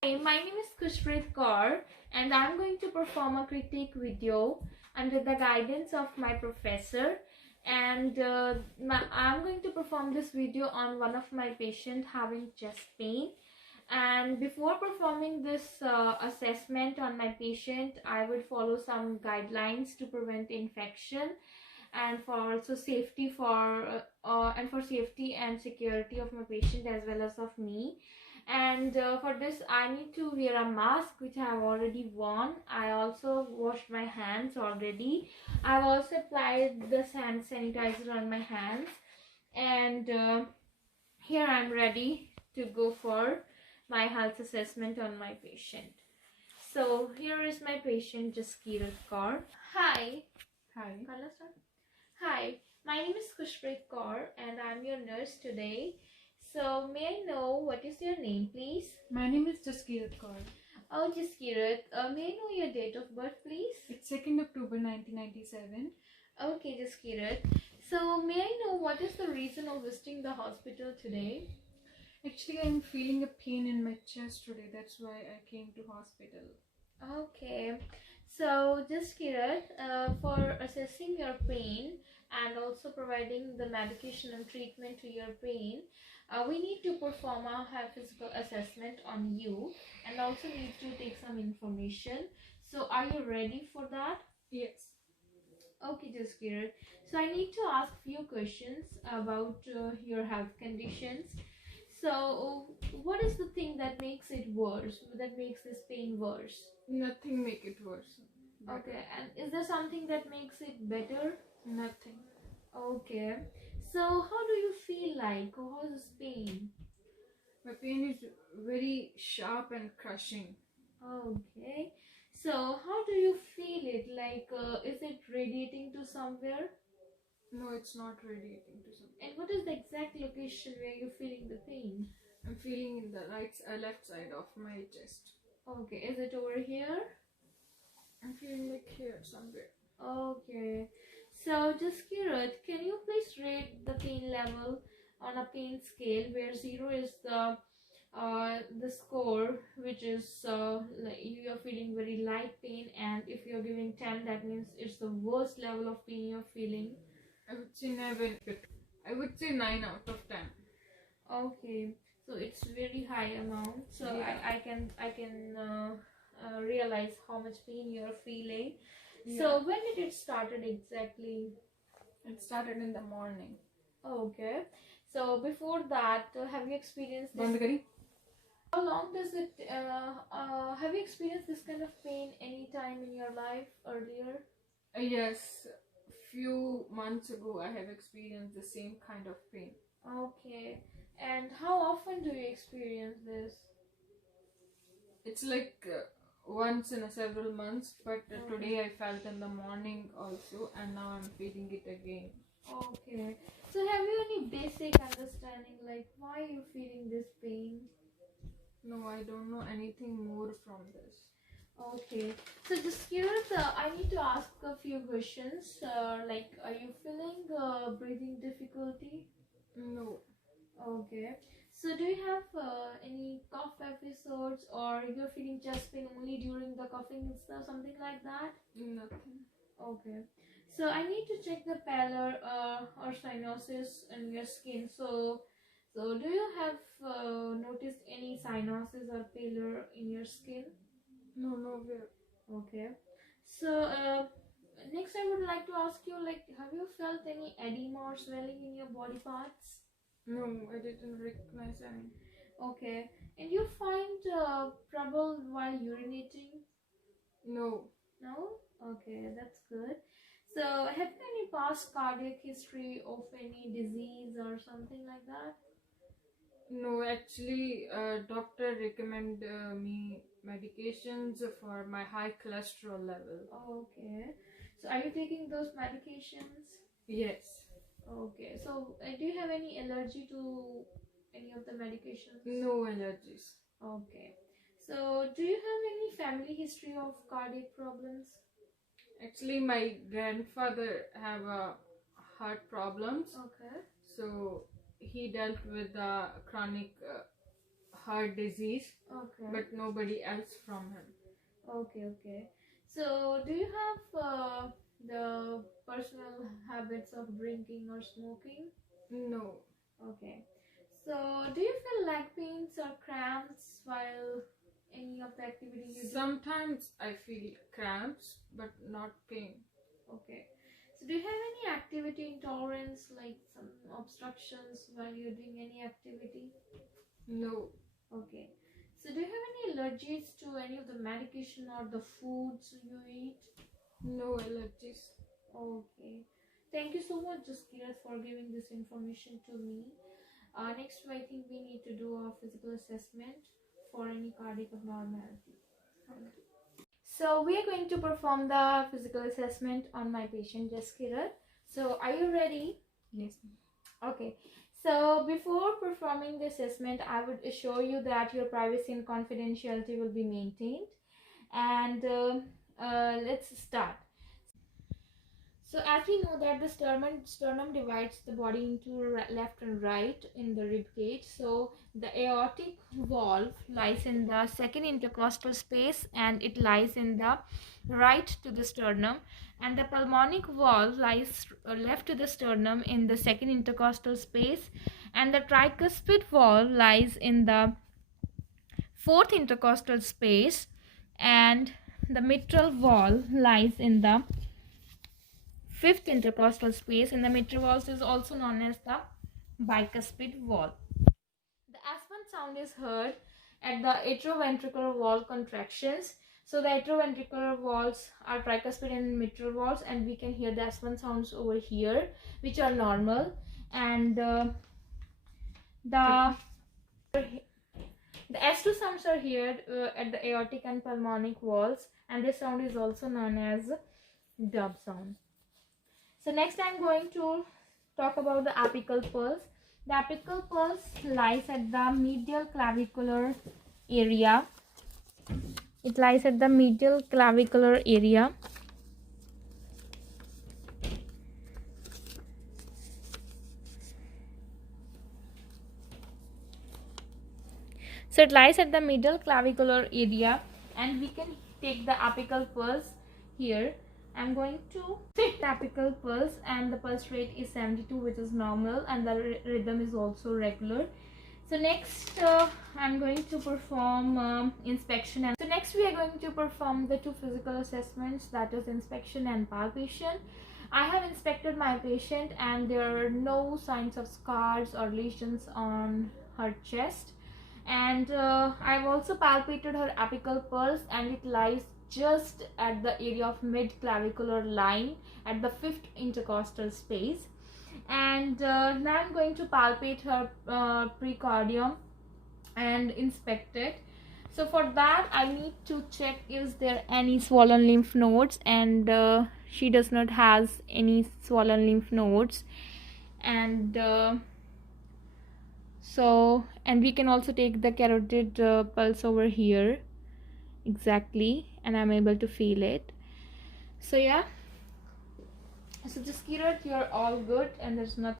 Hi, my name is Kushpreet Kaur and I'm going to perform a critique video under the guidance of my professor, and I'm going to perform this video on one of my patient having chest pain. And before performing this assessment on my patient, I would follow some guidelines to prevent infection and for also safety for safety and security of my patient as well as of me. And for this I need to wear a mask, which I have already worn. I also washed my hands already. I've also applied the hand sanitizer on my hands, and here I'm ready to go for my health assessment on my patient. So here is my patient, Jaskirat Kaur. Hi. Hi. Hi, my name is Kushpreet Kaur and I'm your nurse today. So may I know what is your name, please? My name is Jaskirat Kaur. Oh, Jaskirat, may I know your date of birth, please? It's 2nd October 1997. Okay, Jaskirat. So may I know what is the reason of visiting the hospital today? Actually, I'm feeling a pain in my chest today. That's why I came to hospital. Okay. So Jaskirat, for assessing your pain and also providing the medication and treatment to your pain, we need to perform a physical assessment on you and also need to take some information. So are you ready for that? Yes. Okay, Jaskirat. So I need to ask few questions about your health conditions. So what is the thing that makes it worse, that makes this pain worse? Nothing make it worse. Okay, and is there something that makes it better? Nothing. Okay, so how do you feel like? How is this pain? My pain is very sharp and crushing. Okay, so how do you feel it? Like, is it radiating to somewhere? No, it's not radiating to something. And what is the exact location where you're feeling the pain? I'm feeling in the left side of my chest. Okay, is it over here? I'm feeling like here somewhere. Okay, so Jaskirat, can you please rate the pain level on a pain scale where 0 is the score, which is like you are feeling very light pain, and if you're giving 10, that means it's the worst level of pain you're feeling? I would say never. I would say 9 out of 10. Okay, so it's very high amount. So yeah. I can realize how much pain you're feeling. Yeah. So when did it started exactly? It started in the morning. Okay, so before that, have you experienced this? How long does it have you experienced this kind of pain any time in your life earlier? Yes, few months ago I have experienced the same kind of pain. Okay, and how often do you experience this? It's like once in several months, but today I felt in the morning also, and now I'm feeling it again. Okay, so have you any basic understanding like why you feeling this pain? No, I don't know anything more from this. Okay, so just I need to ask a few questions. Like, are you feeling breathing difficulty? No. Okay, so do you have any cough episodes, or you're feeling chest pain only during the coughing and stuff, something like that? Nothing. Okay, so I need to check the pallor or cyanosis in your skin. So do you have noticed any cyanosis or pallor in your skin? No, nowhere. Okay, so next I would like to ask you, like, have you felt any edema or swelling in your body parts? No, I didn't recognize any. Okay, and you find trouble while urinating? No. No? Okay, that's good. So have you any past cardiac history of any disease or something like that? No, actually, doctor recommend me medications for my high cholesterol level. Okay, so are you taking those medications? Yes. Okay, so do you have any allergy to any of the medications? No allergies. Okay, so do you have any family history of cardiac problems? Actually, my grandfather have heart problems. Okay. So he dealt with chronic heart disease, Okay. but nobody else from him. Okay. So, do you have the personal habits of drinking or smoking? No. Okay. So, do you feel leg pains or cramps while any of the activity you do? Sometimes I feel cramps, but not pain. Okay. So, do you have any activity intolerance, like some obstructions while you're doing any activity? No. Okay. So, do you have any allergies to any of the medication or the foods you eat? No allergies. Okay. Thank you so much, Jaskirat, for giving this information to me. Next, I think we need to do a physical assessment for any cardiac abnormality. So, we are going to perform the physical assessment on my patient, Jaskirat. So, are you ready? Yes. Okay. So, before performing the assessment, I would assure you that your privacy and confidentiality will be maintained. And let's start. So as we know that the sternum divides the body into left and right in the rib cage. So the aortic valve lies in the second intercostal space and it lies in the right to the sternum, and the pulmonic valve lies left to the sternum in the second intercostal space, and the tricuspid valve lies in the fourth intercostal space, and the mitral valve lies in the fifth intercostal space, and the mitral valve is also known as the bicuspid valve. The S1 sound is heard at the atrioventricular valve contractions. So the atrioventricular valves are tricuspid and mitral valves, and we can hear the S1 sounds over here, which are normal, and the S2 sounds are heard at the aortic and pulmonic valves, and this sound is also known as dub sound. So next I'm going to talk about the apical pulse. The apical pulse lies at the medial clavicular area. It lies at the medial clavicular area. So it lies at the medial clavicular area, and we can take the apical pulse here. I'm going to take the apical pulse, and the pulse rate is 72, which is normal, and the rhythm is also regular. So next I'm going to perform inspection, and so next we are going to perform the two physical assessments, that is inspection and palpation. I have inspected my patient and there are no signs of scars or lesions on her chest, and I've also palpated her apical pulse, and it lies just at the area of mid clavicular line at the fifth intercostal space. And now I'm going to palpate her precordium and inspect it. So for that I need to check is there any swollen lymph nodes, and she does not has any swollen lymph nodes, and and we can also take the carotid pulse over here exactly, and I'm able to feel it. So yeah, so just Kirat, you're all good and there's nothing